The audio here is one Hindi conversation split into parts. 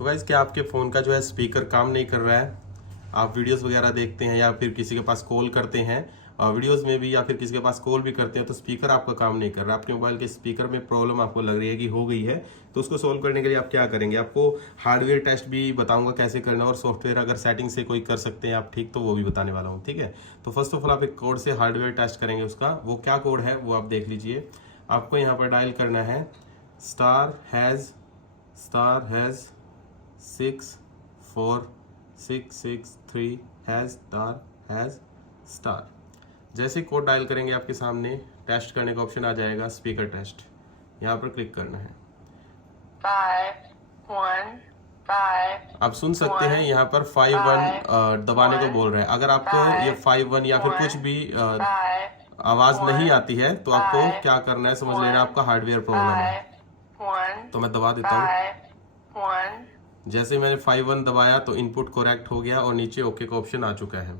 सो गाइस, क्या आपके फ़ोन का जो है स्पीकर काम नहीं कर रहा है? आप वीडियोस वगैरह देखते हैं या फिर किसी के पास कॉल करते हैं और वीडियोस में भी या फिर किसी के पास कॉल भी करते हैं तो स्पीकर आपका काम नहीं कर रहा, आपके मोबाइल के स्पीकर में प्रॉब्लम आपको लग रही है कि हो गई है। तो उसको सोल्व करने के लिए आप क्या करेंगे? आपको हार्डवेयर टेस्ट भी बताऊंगा कैसे करना है और सॉफ्टवेयर अगर सेटिंग से कोई कर सकते हैं आप ठीक, तो वो भी बताने वाला हूँ। ठीक है, तो फर्स्ट ऑफ ऑल आप एक कोड से हार्डवेयर टेस्ट करेंगे। उसका वो क्या कोड है वो आप देख लीजिए। आपको यहाँ पर डायल करना है *##64663# *##. जैसे कोड डायल करेंगे आपके सामने टेस्ट करने का ऑप्शन आ जाएगा, स्पीकर टेस्ट। यहाँ पर क्लिक करना है। 515 आप सुन सकते हैं यहाँ पर 5-1 दबाने को बोल रहा है। अगर आपको ये 5-1 या फिर कुछ भी आवाज नहीं आती है तो आपको क्या करना है समझ लेना, आपका हार्डवेयर प्रॉब्लम है। तो मैं दबा देता हूँ। जैसे मैंने 5-1 दबाया तो इनपुट करेक्ट हो गया और नीचे ओके का ऑप्शन आ चुका है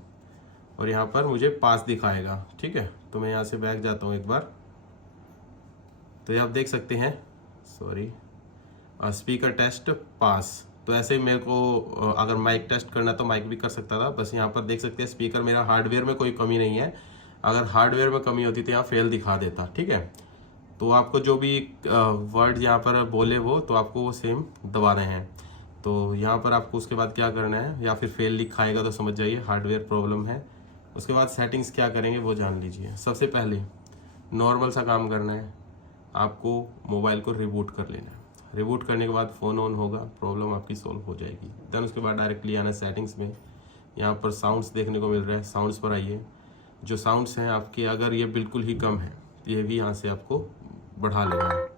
और यहाँ पर मुझे पास दिखाएगा। ठीक है, तो मैं यहाँ से बैक जाता हूँ एक बार। तो ये आप देख सकते हैं, सॉरी, स्पीकर टेस्ट पास। तो ऐसे ही मेरे को अगर माइक टेस्ट करना तो माइक भी कर सकता था। बस यहाँ पर देख सकते हैं स्पीकर मेरा हार्डवेयर में कोई कमी नहीं है। अगर हार्डवेयर में कमी होती तो यहाँ फेल दिखा देता। ठीक है, तो आपको जो भी वर्ड यहाँ पर बोले वो तो आपको वो सेम दबाने हैं। तो यहाँ पर आपको उसके बाद क्या करना है, या फिर फेल लिखाएगा तो समझ जाइए हार्डवेयर प्रॉब्लम है। उसके बाद सेटिंग्स क्या करेंगे वो जान लीजिए। सबसे पहले नॉर्मल सा काम करना है, आपको मोबाइल को रिबूट कर लेना है। रिबूट करने के बाद फ़ोन ऑन होगा, प्रॉब्लम आपकी सॉल्व हो जाएगी। देन उसके बाद डायरेक्टली आना सेटिंग्स में। यहाँ पर साउंड्स देखने को मिल रहा है, साउंड्स पर आइए। जो साउंड्स हैं आपके, अगर ये बिल्कुल ही कम है तो ये भी यहाँ से आपको बढ़ा लेना है।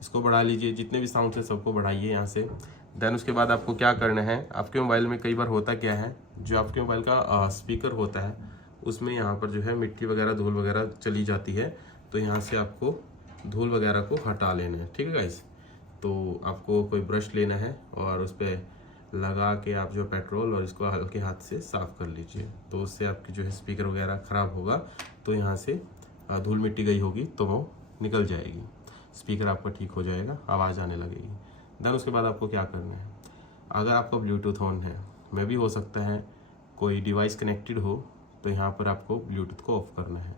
इसको बढ़ा लीजिए, जितने भी साउंड्स हैं सबको बढ़ाइए यहाँ से। देन उसके बाद आपको क्या करना है, आपके मोबाइल में कई बार होता क्या है, जो आपके मोबाइल का स्पीकर होता है उसमें यहाँ पर जो है मिट्टी वगैरह धूल वगैरह चली जाती है। तो यहाँ से आपको धूल वगैरह को हटा लेना है। ठीक है गाइस, तो आपको कोई ब्रश लेना है और उस पर लगा के आप जो पेट्रोल और इसको हल्के हाथ से साफ़ कर लीजिए। तो उससे आपकी जो है स्पीकर वगैरह ख़राब होगा तो यहाँ से धूल मिट्टी गई होगी तो वो निकल जाएगी, स्पीकर आपका ठीक हो जाएगा, आवाज़ आने लगेगी। देन उसके बाद आपको क्या करना है, अगर आपका ब्लूटूथ ऑन है, में भी हो सकता है कोई डिवाइस कनेक्टेड हो, तो यहाँ पर आपको ब्लूटूथ को ऑफ करना है।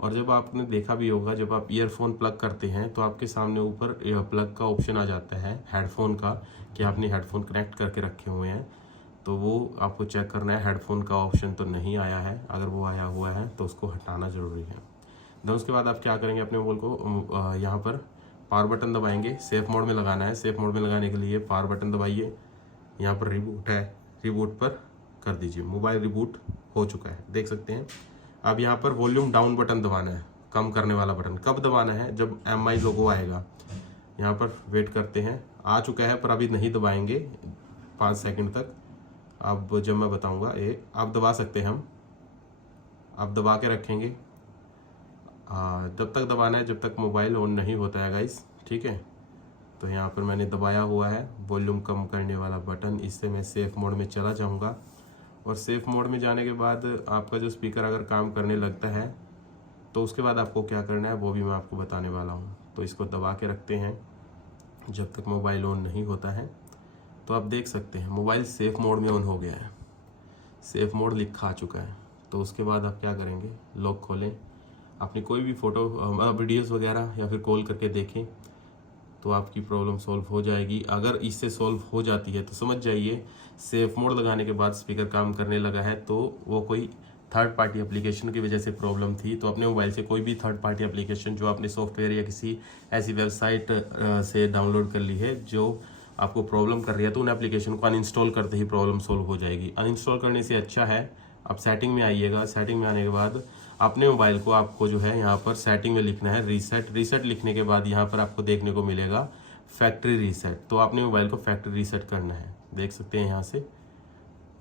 और जब आपने देखा भी होगा, जब आप ईयरफोन प्लग करते हैं तो आपके सामने ऊपर प्लग का ऑप्शन आ जाता है हेडफोन का, कि आपने हेडफोन कनेक्ट करके रखे हुए हैं। तो वो आपको चेक करना है हेडफोन का ऑप्शन तो नहीं आया है। अगर वो आया हुआ है तो उसको हटाना ज़रूरी है। देन उसके बाद आप क्या करेंगे, अपने मोबाइल को यहाँ पर पावर बटन दबाएंगे, सेफ मोड में लगाना है। सेफ मोड में लगाने के लिए पावर बटन दबाइए। यहाँ पर रिबूट है, रिबूट पर कर दीजिए। मोबाइल रिबूट हो चुका है, देख सकते हैं। अब यहाँ पर वॉल्यूम डाउन बटन दबाना है, कम करने वाला बटन। कब दबाना है, जब MI लोगो आएगा। यहाँ पर वेट करते हैं, आ चुका है पर अभी नहीं दबाएंगे 5 सेकंड तक। अब जब मैं बताऊँगा आप दबा सकते हैं, आप दबा के रखेंगे जब तक दबाना है जब तक मोबाइल ऑन नहीं होता है गाइस। ठीक है, तो यहाँ पर मैंने दबाया हुआ है वॉल्यूम कम करने वाला बटन। इससे मैं सेफ़ मोड में चला जाऊँगा और सेफ़ मोड में जाने के बाद आपका जो स्पीकर अगर काम करने लगता है तो उसके बाद आपको क्या करना है वो भी मैं आपको बताने वाला हूँ। तो इसको दबा के रखते हैं जब तक मोबाइल ऑन नहीं होता है। तो आप देख सकते हैं मोबाइल सेफ़ मोड में ऑन हो गया है, सेफ़ मोड लिखा आ चुका है। तो उसके बाद आप क्या करेंगे, लॉक खोलें, अपनी कोई भी फ़ोटो वीडियोस वगैरह या फिर कॉल करके देखें तो आपकी प्रॉब्लम सॉल्व हो जाएगी। अगर इससे सॉल्व हो जाती है तो समझ जाइए सेफ मोड लगाने के बाद स्पीकर काम करने लगा है, तो वो कोई थर्ड पार्टी एप्लीकेशन की वजह से प्रॉब्लम थी। तो अपने मोबाइल से कोई भी थर्ड पार्टी एप्लीकेशन जो आपने सॉफ्टवेयर या किसी ऐसी वेबसाइट से डाउनलोड कर ली है जो आपको प्रॉब्लम कर रही है, तो उन एप्लीकेशन को अनइंस्टॉल करते ही प्रॉब्लम सॉल्व हो जाएगी। अनइंस्टॉल करने से अच्छा है आप सेटिंग में आइएगा। सेटिंग में आने के बाद अपने मोबाइल को आपको जो है यहाँ पर सेटिंग में लिखना है रीसेट। रीसेट लिखने के बाद यहाँ पर आपको देखने को मिलेगा फैक्ट्री रीसेट। तो अपने मोबाइल को फैक्ट्री रीसेट करना है, देख सकते हैं यहाँ से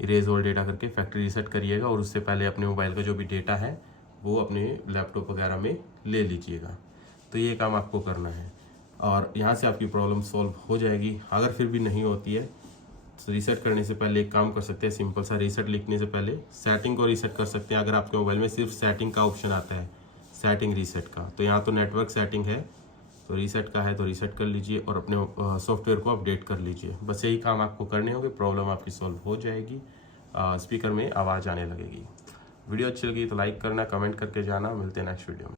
इरेज ऑल डेटा करके फैक्ट्री रीसेट करिएगा। और उससे पहले अपने मोबाइल का जो भी डेटा है वो अपने लैपटॉप वगैरह में ले लीजिएगा। तो ये काम आपको करना है और यहाँ से आपकी प्रॉब्लम सॉल्व हो जाएगी। अगर फिर भी नहीं होती है तो रीसेट करने से पहले एक काम कर सकते हैं, सिंपल सा रीसेट लिखने से पहले सेटिंग को रीसेट कर सकते हैं। अगर आपके मोबाइल में सिर्फ सेटिंग का ऑप्शन आता है, सेटिंग रीसेट का, तो यहाँ तो नेटवर्क सेटिंग है, तो रीसेट का है तो रीसेट कर लीजिए और अपने सॉफ्टवेयर को अपडेट कर लीजिए। बस यही काम आपको करने होंगे, प्रॉब्लम आपकी सॉल्व हो जाएगी, स्पीकर में आवाज़ आने लगेगी। वीडियो अच्छी लगी तो लाइक करना, कमेंट करके जाना। मिलते हैं नेक्स्ट वीडियो में।